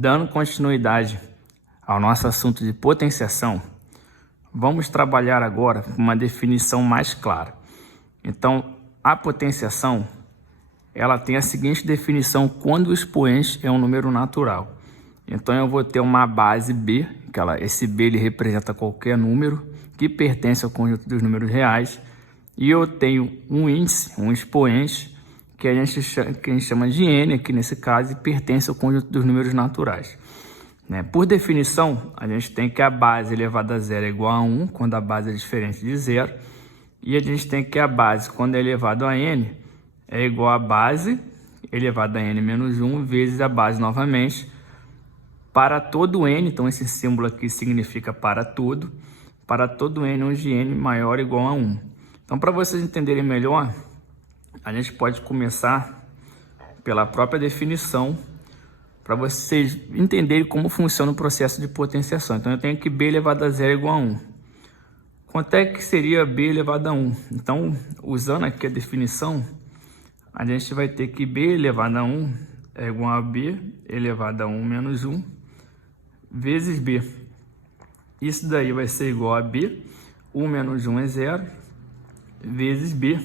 Dando continuidade ao nosso assunto de potenciação, vamos trabalhar agora com uma definição mais clara. Então, a potenciação, ela tem a seguinte definição quando o expoente é um número natural. Então, eu vou ter uma base B, esse B ele representa qualquer número que pertence ao conjunto dos números reais, e eu tenho um índice, um expoente, que a gente chama de N, aqui nesse caso, e pertence ao conjunto dos números naturais. Por definição, a gente tem que a base elevada a zero é igual a 1, quando a base é diferente de zero, e a gente tem que a base, quando é elevado a N, é igual a base elevada a N menos 1, vezes a base novamente, para todo N, então esse símbolo aqui significa para todo N, onde N maior ou igual a 1. Então, para vocês entenderem melhor, a gente pode começar pela própria definição, para vocês entenderem como funciona o processo de potenciação. Então, eu tenho que B elevado a zero é igual a 1. Quanto é que seria B elevado a 1? Então, usando aqui a definição, a gente vai ter que B elevado a 1 é igual a B elevado a 1 menos 1 vezes B. Isso daí vai ser igual a B, 1 menos 1 é 0, vezes B.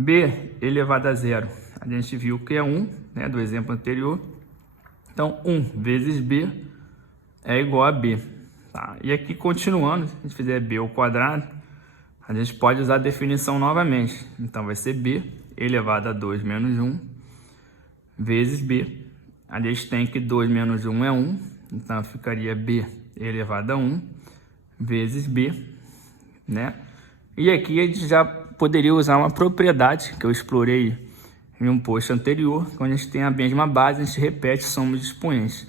B elevado a zero, a gente viu que é 1, né, do exemplo anterior. Então, 1 vezes B é igual a B. Tá? E aqui, continuando, se a gente fizer B ao quadrado, a gente pode usar a definição novamente. Então, vai ser B elevado a 2 menos 1 vezes B. A gente tem que 2 menos 1 é 1, então ficaria B elevado a 1 vezes B, né? E aqui a gente já poderia usar uma propriedade que eu explorei em um post anterior, quando a gente tem a mesma base, a gente repete soma de expoentes.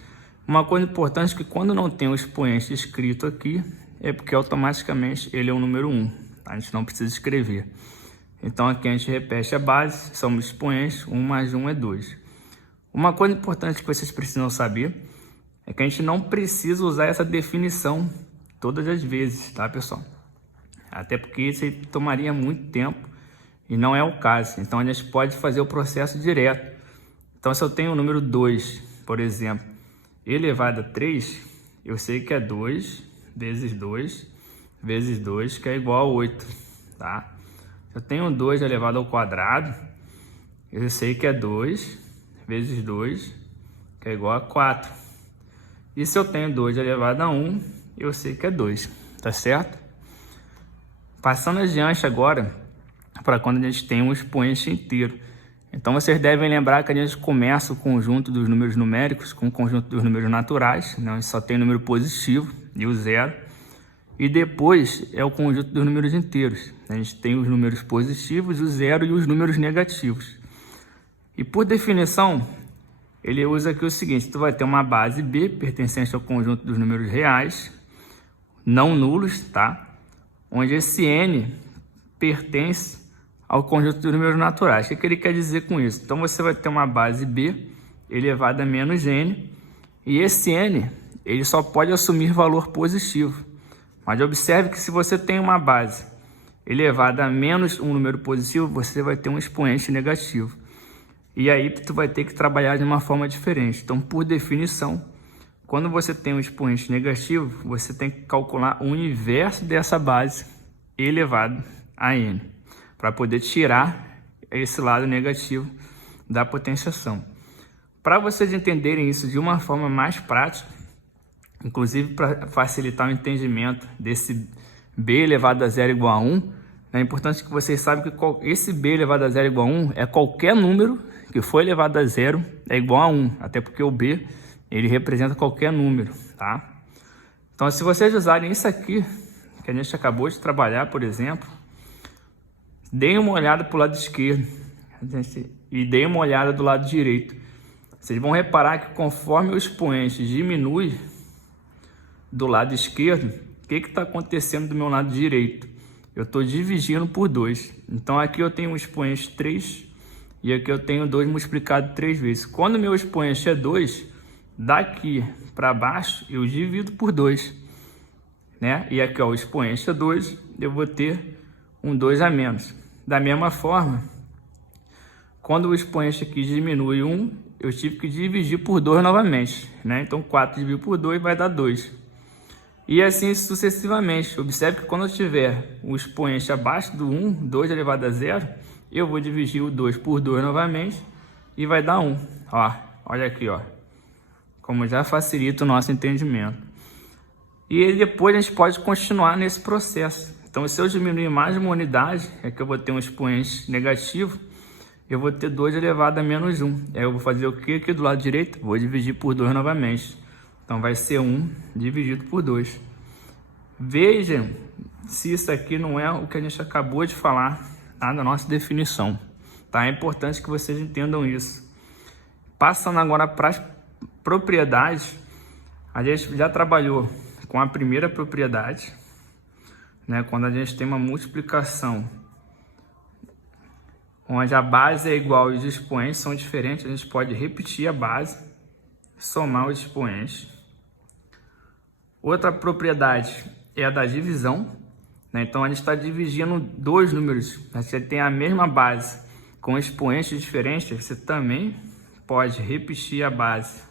Uma coisa importante é que quando não tem o expoente escrito aqui, é porque automaticamente ele é o número 1. Tá? A gente não precisa escrever. Então aqui a gente repete a base, soma de expoentes, 1 mais 1 é 2. Uma coisa importante que vocês precisam saber é que a gente não precisa usar essa definição todas as vezes, tá, pessoal? Até porque isso tomaria muito tempo e não é o caso. Então, a gente pode fazer o processo direto. Então, se eu tenho o número 2, por exemplo, elevado a 3, eu sei que é 2 vezes 2 vezes 2, que é igual a 8, tá? Se eu tenho 2 elevado ao quadrado, eu sei que é 2 vezes 2, que é igual a 4. E se eu tenho 2 elevado a 1, eu sei que é 2, tá certo? Passando adiante agora, para quando a gente tem um expoente inteiro. Então, vocês devem lembrar que a gente começa o conjunto dos números numéricos com o conjunto dos números naturais, né? A gente só tem número positivo e o zero. E depois é o conjunto dos números inteiros. A gente tem os números positivos, o zero e os números negativos. E por definição, ele usa aqui o seguinte: tu vai ter uma base B pertencente ao conjunto dos números reais, não nulos, tá? Onde esse N pertence ao conjunto dos números naturais. O que ele quer dizer com isso? Então, você vai ter uma base B elevada a menos N, e esse N ele só pode assumir valor positivo. Mas observe que se você tem uma base elevada a menos um número positivo, você vai ter um expoente negativo. E aí, tu vai ter que trabalhar de uma forma diferente. Então, por definição, quando você tem um expoente negativo, você tem que calcular o inverso dessa base elevado a N, para poder tirar esse lado negativo da potenciação. Para vocês entenderem isso de uma forma mais prática, inclusive para facilitar o entendimento desse B elevado a zero igual a 1, é importante que vocês saibam que esse B elevado a zero igual a 1 é qualquer número que for elevado a zero é igual a 1, até porque o B ele representa qualquer número, tá? Então, se vocês usarem isso aqui, que a gente acabou de trabalhar, por exemplo, deem uma olhada para o lado esquerdo e deem uma olhada do lado direito. Vocês vão reparar que conforme o expoente diminui do lado esquerdo, o que está acontecendo do meu lado direito? Eu estou dividindo por 2. Então, aqui eu tenho um expoente 3 e aqui eu tenho 2 multiplicado 3 vezes. Quando meu expoente é 2, daqui para baixo eu divido por 2, né? E aqui, ó, o expoente é 2, eu vou ter um 2 a menos. Da mesma forma, quando o expoente aqui diminui 1, eu tive que dividir por 2 novamente, né? Então 4 dividido por 2 vai dar 2. E assim sucessivamente. Observe que quando eu tiver o expoente abaixo do 1, 2 elevado a 0, eu vou dividir o 2 por 2 novamente e vai dar 1. Ó, olha aqui, ó, como já facilita o nosso entendimento. E depois a gente pode continuar nesse processo. Então, se eu diminuir mais uma unidade, é que eu vou ter um expoente negativo, eu vou ter 2 elevado a menos 1. Aí eu vou fazer o que aqui do lado direito? Vou dividir por 2 novamente. Então, vai ser 1 dividido por 2. Vejam se isso aqui não é o que a gente acabou de falar na nossa definição. Tá? É importante que vocês entendam isso. Passando agora para as propriedades, a gente já trabalhou com a primeira propriedade, né? Quando a gente tem uma multiplicação onde a base é igual e os expoentes são diferentes, a gente pode repetir a base, somar os expoentes. Outra propriedade é a da divisão, né? Então a gente está dividindo 2 números, você tem a mesma base com expoentes diferentes, você também pode repetir a base.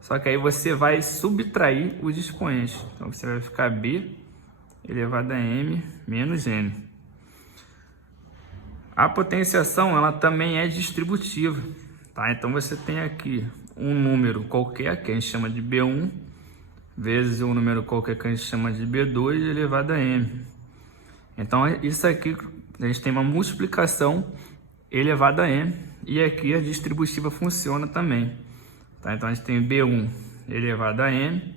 Só que aí você vai subtrair os expoentes. Então você vai ficar b elevado a m menos n. A potenciação ela também é distributiva, tá? Então você tem aqui um número qualquer que a gente chama de b1 vezes um número qualquer que a gente chama de b2 elevado a m. Então isso aqui a gente tem uma multiplicação elevada a m e aqui a distributiva funciona também. Tá? Então a gente tem b1 elevado a m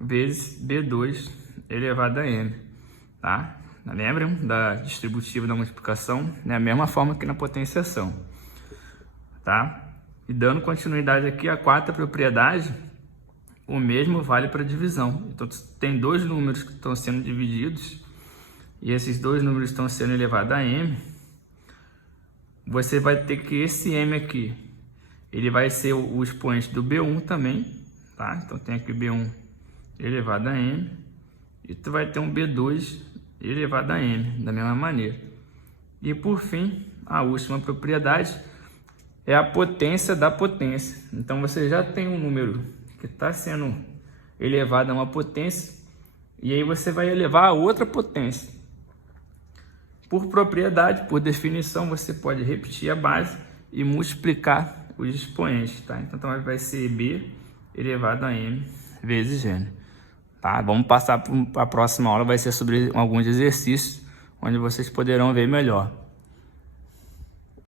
vezes b2 elevado a m. Tá? Lembram da distributiva da multiplicação? É a mesma forma que na potenciação. Tá? E dando continuidade aqui à quarta propriedade, o mesmo vale para divisão. Então tem 2 números que estão sendo divididos e esses 2 números estão sendo elevados a m. Você vai ter que esse m aqui, ele vai ser o expoente do b1 também, tá? Então tem aqui b1 elevado a m e tu vai ter um b2 elevado a m, da mesma maneira. E por fim, a última propriedade é a potência da potência. Então você já tem um número que está sendo elevado a uma potência e aí você vai elevar a outra potência. Por propriedade, por definição, você pode repetir a base e multiplicar os expoentes, tá? Então vai ser b elevado a m vezes n, tá? Vamos passar para a próxima aula, vai ser sobre alguns exercícios onde vocês poderão ver melhor.